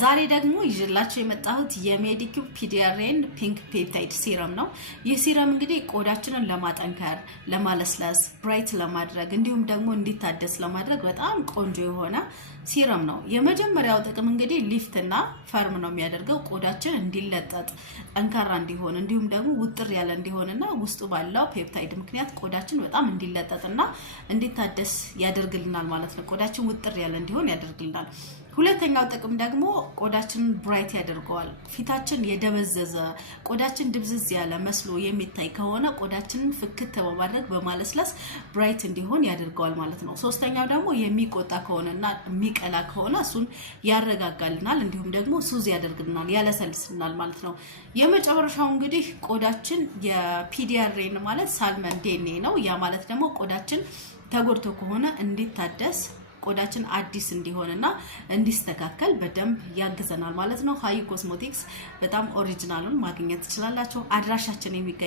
ዛሬ ደግሞ ይዤላችሁ የመጣሁት የሜዲኪው ፒዲያሬን ፒንክ ፔፕታይድ ሲረም ነው። ይህ ሲረም እንግዲህ ቆዳችንን ለማጠንከር፣ ለማለስለስ፣ ብራይት ለማድረግ እንዲሁም ደግሞ እንዲታደስ ለማድረግ በጣም ቆንጆ የሆነ ሲረም ነው። የመጀመሪያው ጥቅም እንግዲህ ሊፍትና ፈርም ነው የሚያደርገው ቆዳችን እንዲለጠጥ፣ ጠንካራ እንዲሆን እንዲሁም ደግሞ ውጥር ያለ እንዲሆንና ውስጡ ባለው ፔፕታይድ ምክንያት ቆዳችን በጣም እንዲለጠጥና እንዲታደስ ያደርግልናል ማለት ነው። ቆዳችን ውጥር ያለ እንዲሆን ያደርግልናል። ሁለተኛው ጥቅም ደግሞ ቆዳችንን ብራይት ያደርገዋል። ፊታችን የደበዘዘ ቆዳችን ድብዝዝ ያለ መስሎ የሚታይ ከሆነ ቆዳችንን ፍክት በማድረግ በማለስለስ ብራይት እንዲሆን ያደርገዋል ማለት ነው። ሶስተኛው ደግሞ የሚቆጣ ከሆነና የሚቀላ ከሆነ እሱን ያረጋጋልናል፣ እንዲሁም ደግሞ ሱዝ ያደርግልናል፣ ያለሰልስልናል ማለት ነው። የመጨረሻው እንግዲህ ቆዳችን የፒዲያሬን ማለት ሳልመን ዴኔ ነው። ያ ማለት ደግሞ ቆዳችን ተጎድቶ ከሆነ እንዲታደስ ቆዳችን አዲስ እንዲሆንና እንዲስተካከል በደንብ ያግዘናል ማለት ነው። ሃይ ኮስሞቲክስ በጣም ኦሪጂናሉን ማግኘት ትችላላችሁ። አድራሻችን የሚገኝ